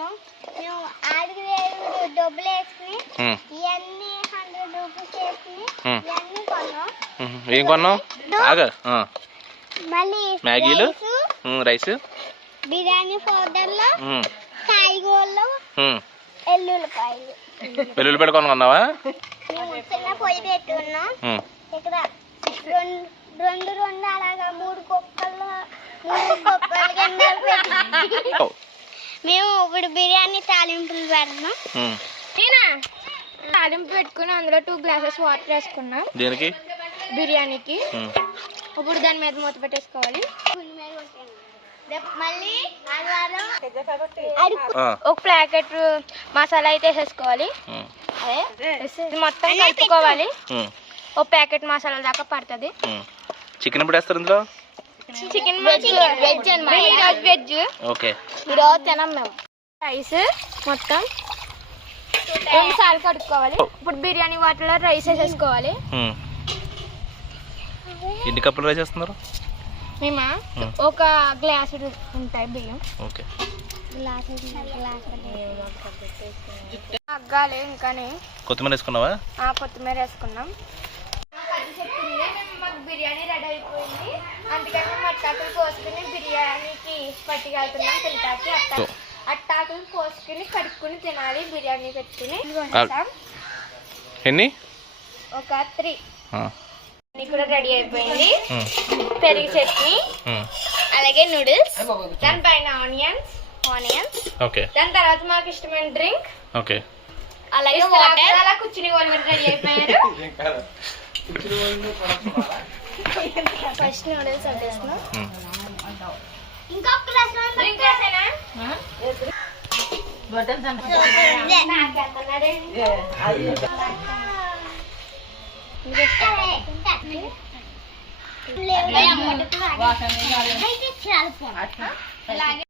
కొన్నాం మేము ఆడికి వేరు డబ్బులు వేసుకుని ఉమ్, ఇవన్నీ హండ్రెడ్ రూపీస్ వేసుకుని ఉమ్. ఇవన్నీ కొన్నాం. ఉమ్. ఏం కొన్నావు? ఆగ. మళ్ళీ మ్యాగీలు? రైసు, బిర్యానీ పౌడర్లో. ఉమ్, కాయగూరలు. ఉమ్. ఎల్లుల్లిపాయలు. వెల్లుల్లి పెట్టి కొనుక్కున్నావా మేము చిన్న పొయ్యి పెట్టుకున్నాం. ఉమ్, ఇక్కడ రెండు రెండు రెండు అలాగా మూడు కుక్కలు మూడు కుక్కలు మేము ఇప్పుడు బిర్యానీ తాలింపులు పెడతాం. నేనా? తాలింపు పెట్టుకుని అందులో టూ గ్లాసెస్ వాటర్ వేసుకున్నాం. దేనికి? బిర్యానీకి. ఇప్పుడు దాని మీద మూత పెట్టేసుకోవాలి. మళ్ళీ ఒక ప్యాకెట్ మసాలా అయితే వేసేసుకోవాలి. మొత్తం కలుపుకోవాలి. ఒక ప్యాకెట్ మసాలా దాకా పడుతుంది. చికెన్ ఎప్పుడు వేస్తారు ఇందులో? చికెన్ వెజ్ వెజ్ అనమాట వెజ్ ఓకే ఈరోజు తినం మేము. రైస్ మొత్తం. రెండు సార్లు కడుక్కోవాలి. ఇప్పుడు బిర్యానీ వాటిలో రైస్ వేసేసుకోవాలి ఉమ్. ఎన్ని కప్పులు రైస్ వేస్తున్నారు? మేము? ఉమ్. ఒక గ్లాస్ ఉంటాయి బియ్యం. ఓకే మగ్గాలి ఇంకానే కొత్తిమీర వేసుకున్నావా? ఆ కొత్తిమీర వేసుకున్నాం. బిర్యానీ రెడీ అయిపోయింది. అందుకని అట్టాకులు కోసుకుని బిర్యానీకి పట్టుకెళ్తున్నాం తింటాకి అట్టా. అట్టాకులు కోసుకుని కడుక్కుని తినాలి బిర్యానీ పెట్టుకుని. ఎన్ని? ఒక త్రీ. కూడా రెడీ అయిపోయింది. పెరుగు చట్నీ. అలాగే నూడిల్స్. దానిపైన ఆనియన్స్ ఆనియన్స్. ఓకే. దాని తర్వాత మాకు ఇష్టమైన డ్రింక్. ఓకే. అలాగే వాటర్. అలా కూర్చుని వాళ్ళు రెడీ అయిపోయారు. ఫస్ట్ నూడిల్స్ వేసేనా? అలాగే.